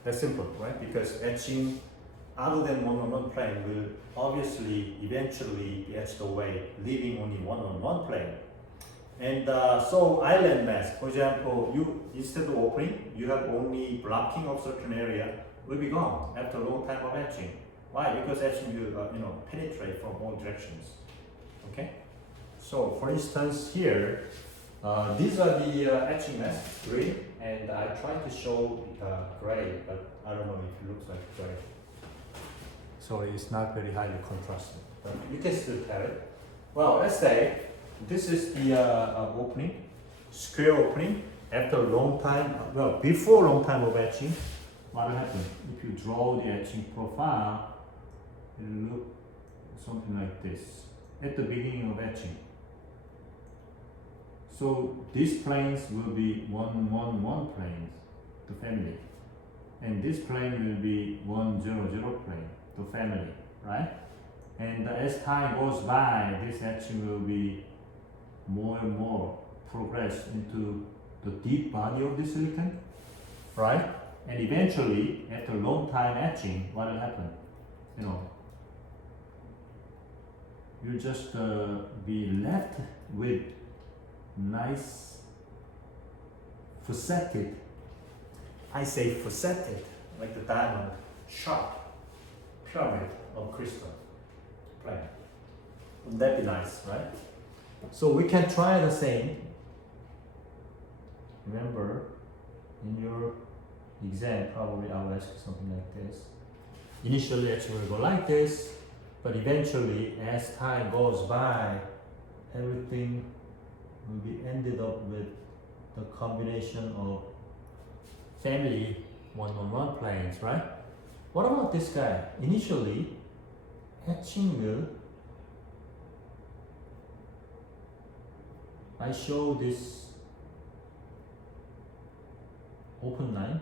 That's simple, right? Because etching other than 111 plane will obviously eventually be etched away, leaving only 111 plane. And so island mask, for example, you instead of opening, you have only blocking of certain area will be gone after a long time of etching. Why? Because etching will penetrate from all directions. Okay. So for instance here, these are the etching masks, green, and I tried to show gray, but I don't know if it looks like gray. So it's not very highly contrasted, but you can still tell it. Well, let's say this is the opening, square opening. After a long time, well, before a long time of etching, what will happen? If you draw the etching profile, it will look something like this at the beginning of etching. So these planes will be 1, 1, 1 planes, the family. And this plane will be 1, 0, 0 plane, the family, right? And as time goes by, this etching will be more and more progressed into the deep body of the silicon, right? And eventually, after a long time etching, what will happen? You know, you'll just be left with nice faceted, I say faceted, like the diamond, sharp pyramid of crystal plane. Wouldn't that be nice, right? So we can try the same. Remember, in your exam, probably I will ask you something like this. Initially, actually, will go like this, but eventually, as time goes by, everything will be ended up with the combination of family 1, 1, 1 planes, right? What about this guy? Initially, etching will, I show this open line,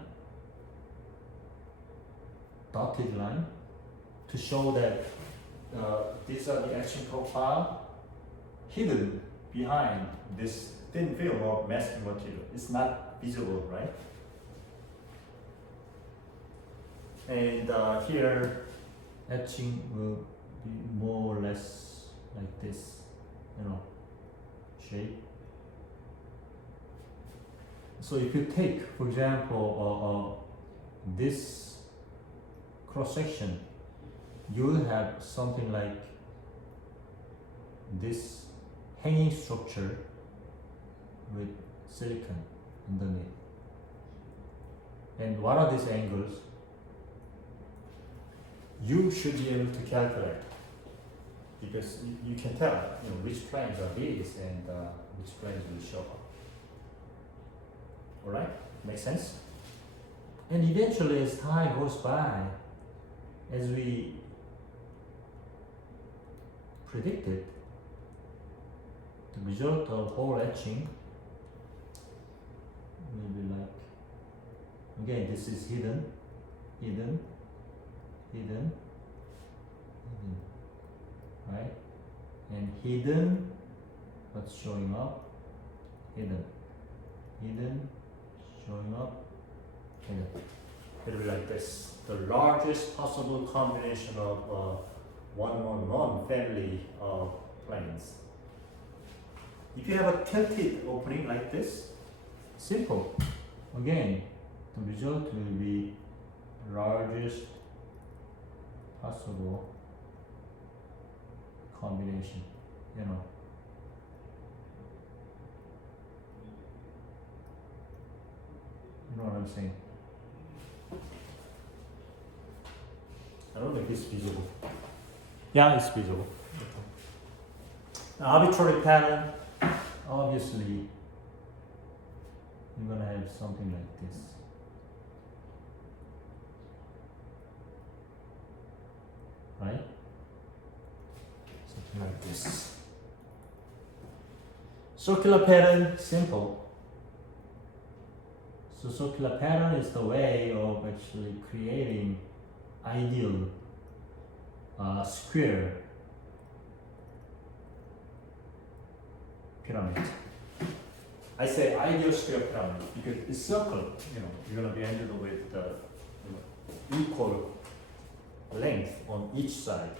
dotted line, to show that these are the etching profile hidden behind this thin film of masking material. It's not visible, right? And here, etching will be more or less like this, you know, shape. So if you take, for example, this cross section, you will have something like this hanging structure with silicon underneath. And what are these angles? You should be able to calculate, because you can tell, you know, which planes are these and which planes will show up. Alright, makes sense? And eventually, as time goes by, as we predicted, the result of whole etching will be like, again, this is hidden, hidden, hidden, hidden, right? And hidden, what's showing up? Hidden, hidden, showing up, hidden. It'll be like this. The largest possible combination of 1, 1, 1 family of planes. If you have a tilted opening like this, simple. Again, the result will be largest possible combination, you know. You know what I'm saying? I don't know if it's visible. Yeah, it's visible. The arbitrary pattern, obviously, you're gonna have something like this. Right? Something like this. Circular pattern, simple. So circular pattern is the way of actually creating ideal square pyramid. I say ideal square pyramid because it's circle. You know, you're gonna be ended with equal length on each side.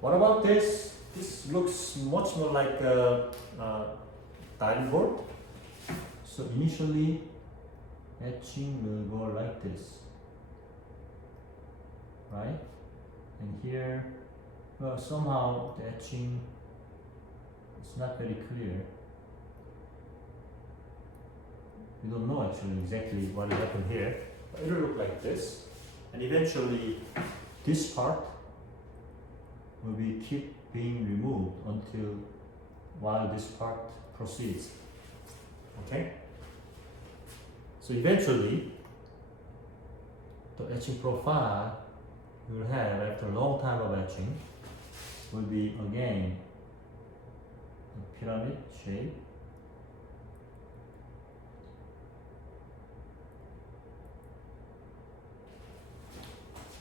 What about this? This looks much more like a diving board. So initially, etching will go like this, right? And here, well, somehow the etching is not very clear. We don't know actually exactly what will happen here, but it will look like this. And eventually, this part will be keep being removed until while this part proceeds. Okay? So eventually, the etching profile you will have after a long time of etching will be again a pyramid shape.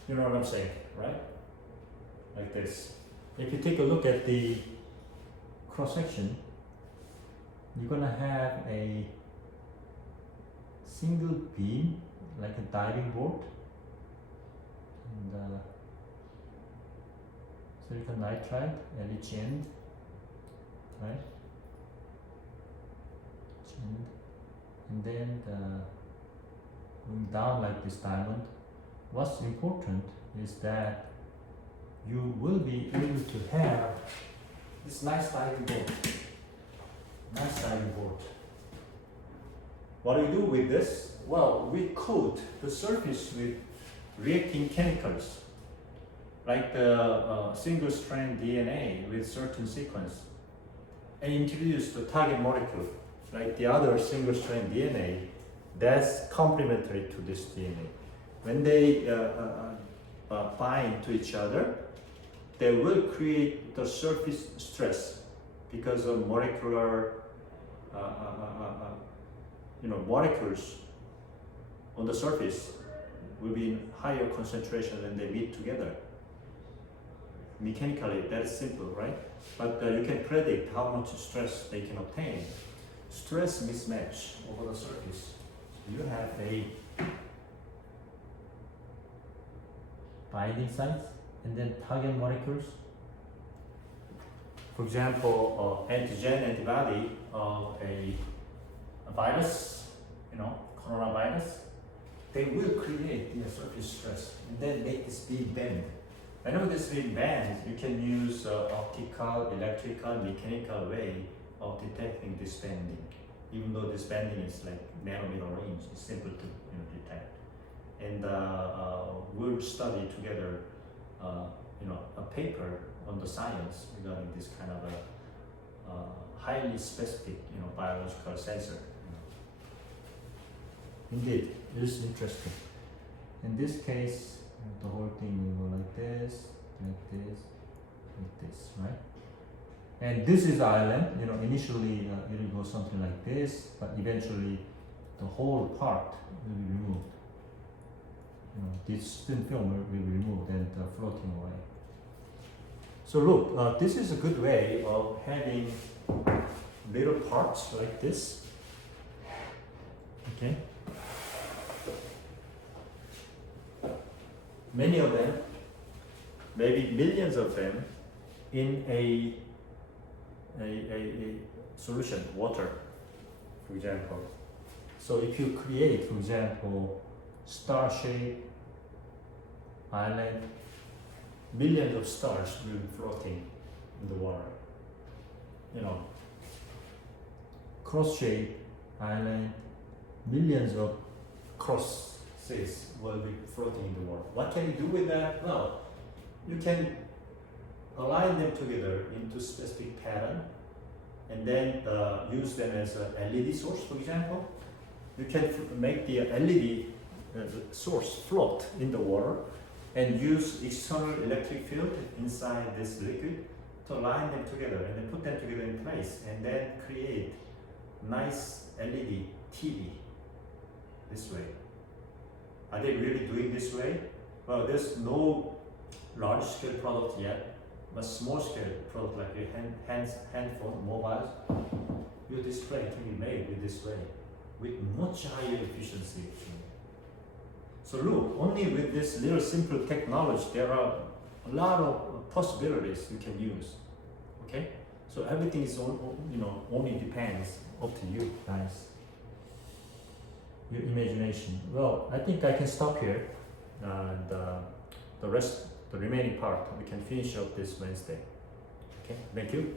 You know what I'm saying, right? Like this. If you take a look at the cross section, you're gonna have a single beam like a diving board, and silicon nitride at each end, right? Each end. And then going down like this diamond. What's important is that you will be able to have this nice diving board. Nice diving board. What do we do with this? Well, we coat the surface with reacting chemicals, like the single-strand DNA with certain sequence, and introduce the target molecule, like the other single-strand DNA, that's complementary to this DNA. When they bind to each other, they will create the surface stress because of molecular, molecules on the surface will be in higher concentration when they meet together. Mechanically, that's simple, right? But you can predict how much stress they can obtain. Stress mismatch over the surface. You have a binding sites and then target molecules. For example, antigen antibody of a virus, coronavirus, they will create the surface stress and then make this beam bend. Whenever this beam bends, you can use optical, electrical, mechanical way of detecting this bending. Even though this bending is like nanometer range, it's simple to detect. And we'll study together, a paper on the science regarding this kind of a highly specific, biological sensor. Indeed, it is interesting. In this case, the whole thing will go like this, right? And this is the island. Initially it will go something like this, but eventually the whole part will be removed. This thin film will be removed and floating away. So look, this is a good way of having little parts like this. Okay. Many of them, maybe millions of them, in a solution, water, for example. So if you create, for example, star-shaped island, millions of stars will be floating in the water. Cross-shaped island, millions of crosses will be floating in the water. What can you do with that? Well, you can align them together into specific pattern and then use them as a LED source, for example. You can make the LED source float in the water and use external electric field inside this liquid to align them together and then put them together in place and then create nice LED TV this way. Are they really doing this way? Well, there's no large scale product yet, but small scale product like your handphone, mobiles, your display can be made with this way, with much higher efficiency. So look, only with this little simple technology, there are a lot of possibilities you can use. Okay, so everything is only depends up to you guys, your imagination. Well, I think I can stop here, and the remaining part we can finish up this Wednesday. Okay, thank you.